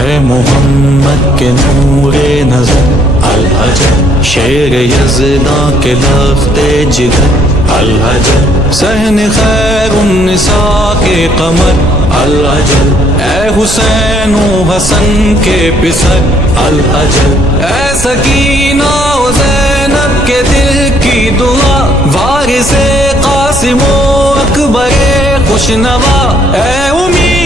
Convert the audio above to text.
है मोहम्मद के नूरे नजर अल हजर, शेर यज़दा के लफ्ते जिगर अल हजर, सहन खैर उन्निसा के कमर अल हजर, ए हुसैन हसन के पिसर अल हजर, ए सकीना ज़ैनब के दिल की दुआ, वारिसे कासिम अकबर खुशनवा, ए उम्मीद